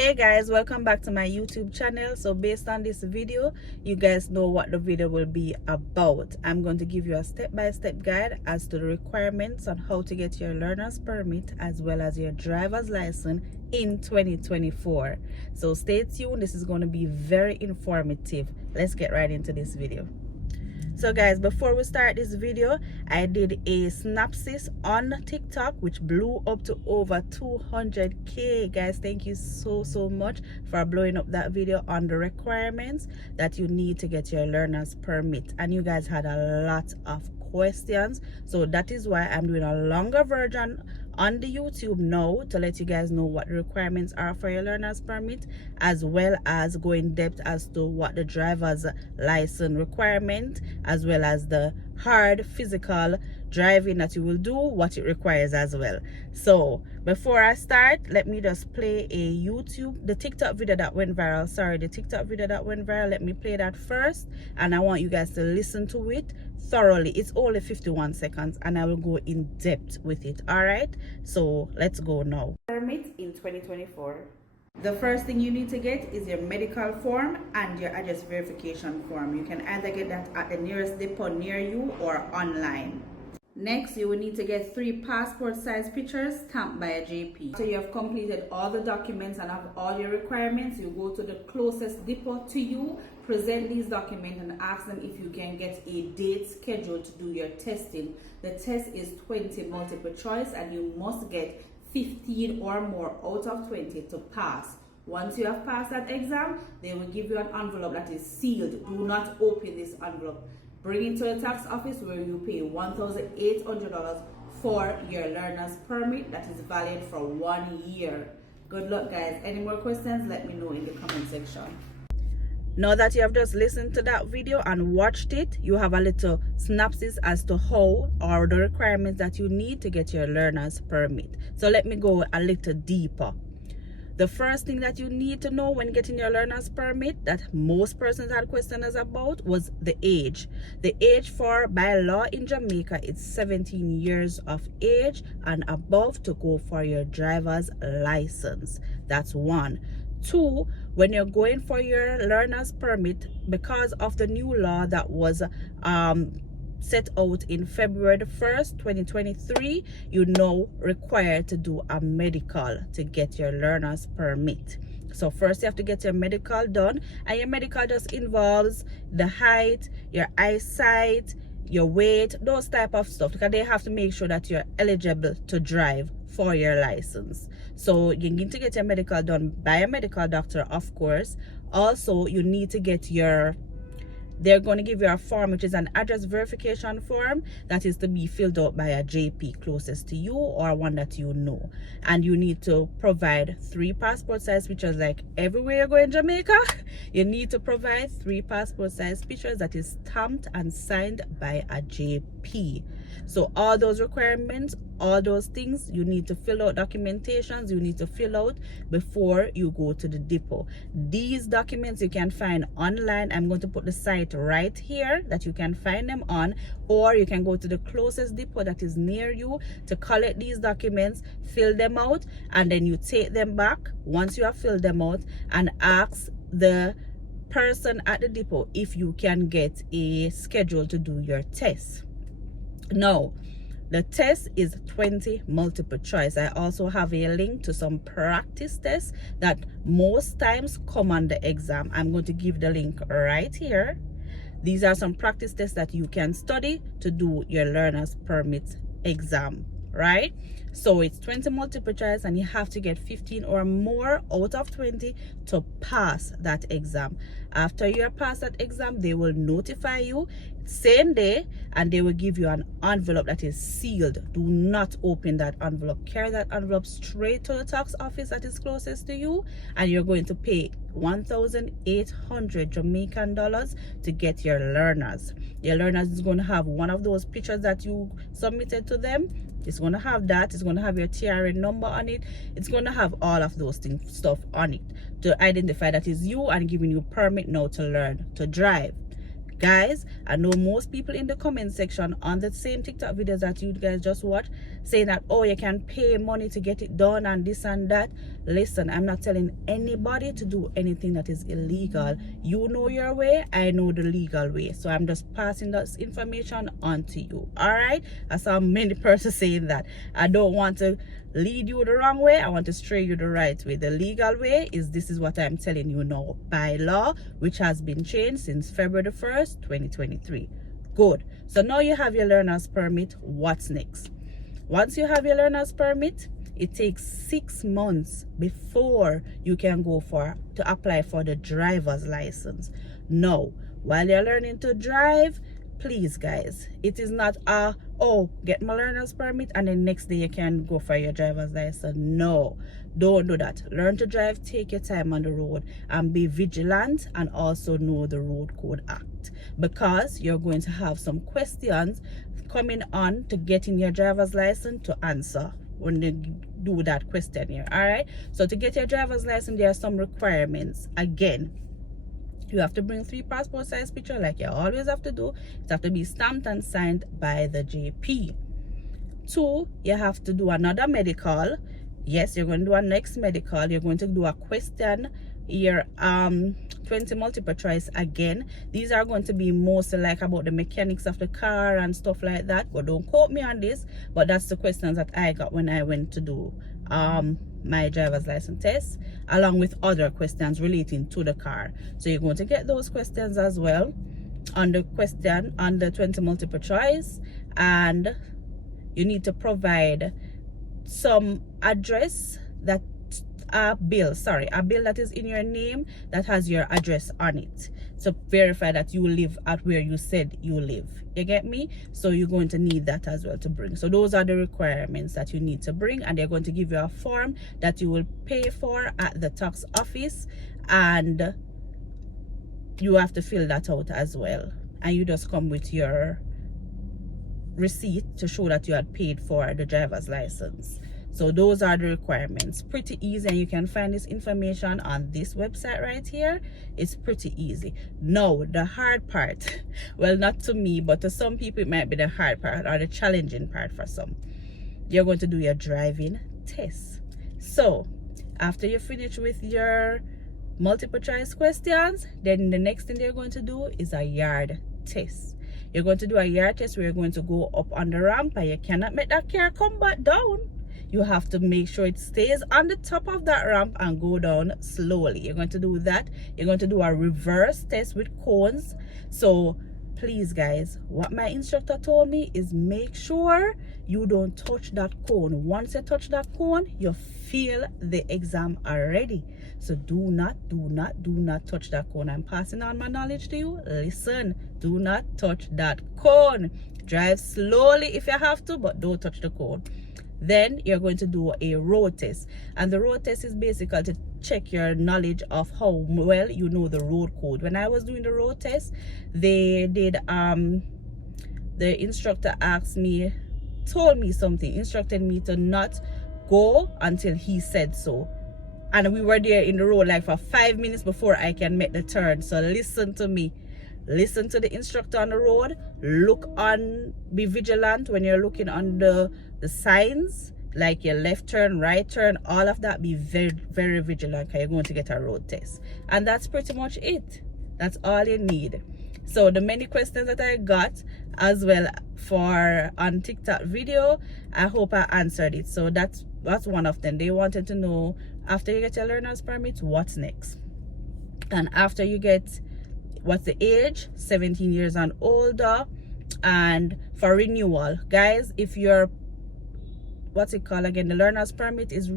Hey guys, welcome back to my YouTube channel. So based on this video, you guys know what the video will be about. I'm going to give you a step-by-step guide as to the requirements on how to get your learner's permit as well as your driver's license in 2024. So stay tuned, this is going to be very informative. Let's get right into this video. So guys, before we start this video, I did a synopsis on TikTok which blew up to over 200k. Guys, thank you so much for blowing up that video on the requirements that you need to get your learner's permit, and you guys had a lot of questions, so that is why I'm doing a longer version on the YouTube now to let you guys know what the requirements are for your learner's permit, as well as go in depth as to what the driver's license requirement, as well as the hard physical driving that you will do, what it requires as well. So before I start, let me just play the TikTok video that went viral. Let me play that first, and I want you guys to listen to it thoroughly. It's only 51 seconds and I will go in depth with it. All right, so let's go now. Permit in 2024. The first thing you need to get is your medical form and your address verification form. You can either get that at the nearest depot near you or online. Next, you will need to get 3 passport size pictures stamped by a JP. So you have completed all the documents and have all your requirements, you go to the closest depot to you, present these documents and ask them if you can get a date scheduled to do your testing. The test is 20 multiple choice and you must get 15 or more out of 20 to pass. Once you have passed that exam, they will give you an envelope that is sealed. Do not open this envelope. Bring it to the tax office where you pay $1,800 for your learner's permit that is valid for 1 year. Good luck guys. Any more questions, let me know in the comment section. Now that you have just listened to that video and watched it, you have a little synopsis as to how or the requirements that you need to get your learner's permit. So let me go a little deeper. The first thing that you need to know when getting your learner's permit that most persons had questions about was the age. The age for by law in Jamaica is 17 years of age and above to go for your driver's license. That's 1. 2, when you're going for your learner's permit, because of the new law that was set out in February 1st, 2023, you now required to do a medical to get your learner's permit. So first you have to get your medical done, and your medical just involves the height, your eyesight, your weight, those type of stuff, because they have to make sure that you're eligible to drive for your license. So you need to get your medical done by a medical doctor, of course. Also, you need to get they're going to give you a form which is an address verification form that is to be filled out by a JP closest to you or one that you know. And you need to provide 3 passport size pictures. Like everywhere you go in Jamaica, you need to provide 3 passport size pictures that is stamped and signed by a JP. So all those requirements, all those things, you need to fill out documentations, you need to fill out before you go to the depot. These documents you can find online. I'm going to put the site right here that you can find them on, or you can go to the closest depot that is near you to collect these documents, fill them out, and then you take them back once you have filled them out and ask the person at the depot if you can get a schedule to do your test. Now, the test is 20 multiple choice. I also have a link to some practice tests that most times come on the exam. I'm going to give the link right here. These are some practice tests that you can study to do your learner's permit exam, right? So it's 20 multiple choice and you have to get 15 or more out of 20 to pass that exam. After you pass that exam, they will notify you same day and they will give you an envelope that is sealed. Do not open that envelope. Carry that envelope straight to the tax office that is closest to you, and you're going to pay 1,800 Jamaican dollars to get your learners. Your learners is going to have one of those pictures that you submitted to them. It's going to have that. It's going to have your TRN number on it. It's going to have all of those stuff on it to identify that is you and giving you permit now to learn to drive. Guys, I know most people in the comment section on the same TikTok videos that you guys just watched saying that, oh, you can pay money to get it done and this and that. Listen, I'm not telling anybody to do anything that is illegal. You know your way, I know the legal way. So I'm just passing this information on to you. All right? I saw many persons saying that. I don't want to lead you the wrong way. I want to stray you the right way. The legal way is, this is what I'm telling you now by law, which has been changed since February the 1st, 2023. Good. So now you have your learner's permit. What's next? Once you have your learner's permit, it takes 6 months before you can go to apply for the driver's license. Now, while you're learning to drive, please guys, it is not get my learner's permit and then next day you can go for your driver's license. No, don't do that. Learn to drive, take your time on the road, and be vigilant, and also know the Road Code Act, because you're going to have some questions coming on to getting your driver's license to answer when they do that questionnaire. All right, so to get your driver's license, there are some requirements. Again, you have to bring 3 passport size pictures like you always have to do. It have to be stamped and signed by the JP. 2, you have to do another medical. Yes, you're going to do a next medical. You're going to do a question here, 20 multiple choice again. These are going to be mostly like about the mechanics of the car and stuff like that, but don't quote me on this. But that's the questions that I got when I went to do my driver's license test, along with other questions relating to the car. So you're going to get those questions as well on the question on the 20 multiple choice, and you need to provide some address, that a bill that is in your name that has your address on it, to verify that you live at where you said you live. You get me? So you're going to need that as well to bring. So those are the requirements that you need to bring, and they're going to give you a form that you will pay for at the tax office, and you have to fill that out as well, and you just come with your receipt to show that you had paid for the driver's license. So those are the requirements. Pretty easy, and you can find this information on this website right here. It's pretty easy. Now, the hard part, well, not to me, but to some people it might be the hard part or the challenging part for some. You're going to do your driving test. So after you finish with your multiple choice questions, then the next thing they're going to do is a yard test. You're going to do a yard test where you're going to go up on the ramp, and you cannot make that car come back down. You have to make sure it stays on the top of that ramp and go down slowly. You're going to do that. You're going to do a reverse test with cones. So please guys, what my instructor told me is make sure you don't touch that cone. Once you touch that cone, you fail the exam already. So do not touch that cone. I'm passing on my knowledge to you. Listen, do not touch that cone. Drive slowly if you have to, but don't touch the cone. Then you're going to do a road test, and the road test is basically to check your knowledge of how well you know the road code. When I was doing the road test, they did the instructor told me something, instructed me to not go until he said so, and we were there in the road like for 5 minutes before I can make the turn. So listen to me. Listen to the instructor on the road. Be vigilant when you're looking on the signs, like your left turn, right turn, all of that. Be very, very vigilant, because you're going to get a road test. And that's pretty much it. That's all you need. So the many questions that I got as well for on TikTok video, I hope I answered it. So that's one of them. They wanted to know, after you get your learner's permit, what's next? And after you get, what's the age? 17 years and older. And for renewal, guys, if you're, what's it called again, the learner's permit is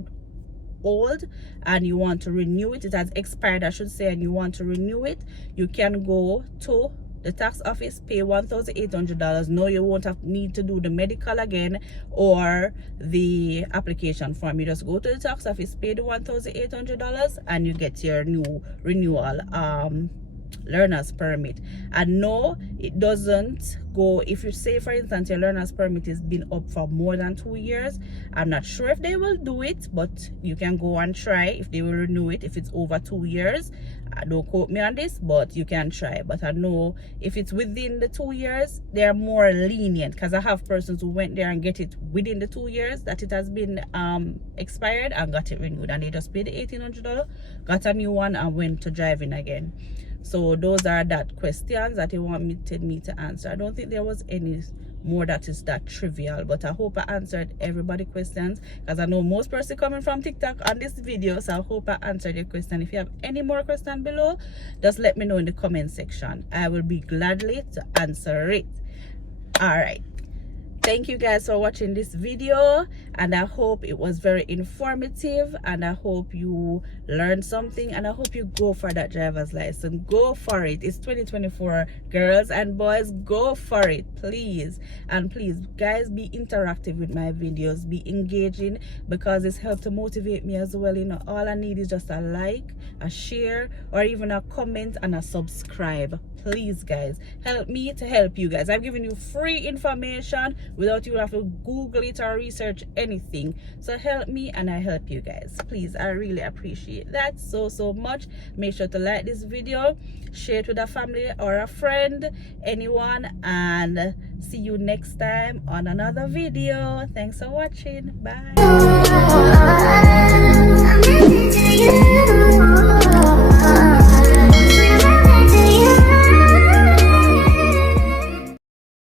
old and you want to renew it, it has expired I should say, and you want to renew it, you can go to the tax office, pay $1,800. No, you won't need to do the medical again or the application form. You just go to the tax office, pay the $1,800, and you get your new renewal learner's permit. And no, it doesn't go if you say, for instance, your learner's permit has been up for more than 2 years. I'm not sure if they will do it, but you can go and try if they will renew it if it's over 2 years. Don't quote me on this, but you can try. But I know if it's within the 2 years, they're more lenient, because I have persons who went there and get it within the 2 years that it has been expired and got it renewed, and they just paid the $1,800, got a new one, and went to driving again. So those are that questions that they wanted me to answer. I don't think there was any more that is that trivial, but I hope I answered everybody's questions, because I know most person coming from TikTok on this video, so I hope I answered your question. If you have any more questions below, just let me know in the comment section. I will be gladly to answer it. All right, thank you guys for watching this video, and I hope it was very informative, and I hope you learned something, and I hope you go for that driver's license. Go for it. It's 2024, girls and boys, go for it, please. And please guys, be interactive with my videos, be engaging, because it's helped to motivate me as well. You know, all I need is just a like, a share, or even a comment and a subscribe. Please guys, help me to help you guys. I'm giving you free information without you have to Google it or research anything. So help me and I help you guys. Please, I really appreciate that so much. Make sure to like this video, share it with a family or a friend, anyone, and see you next time on another video. Thanks for watching. Bye.